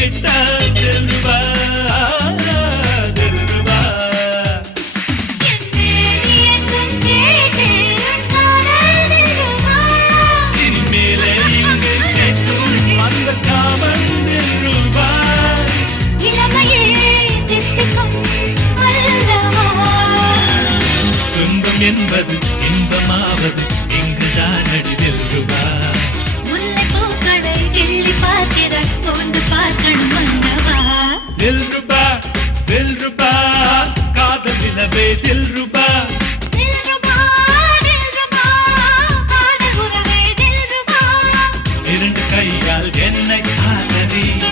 இட்ட தில்ருபா தில்ருபா இனிமேலே இங்கு கேட்கும் அந்த காவல் தில்ருபா துன்பம் என்பது இன்பமாவது இங்குதான் அடி தில்ருபா दिलरुबा कादल निलवे दिल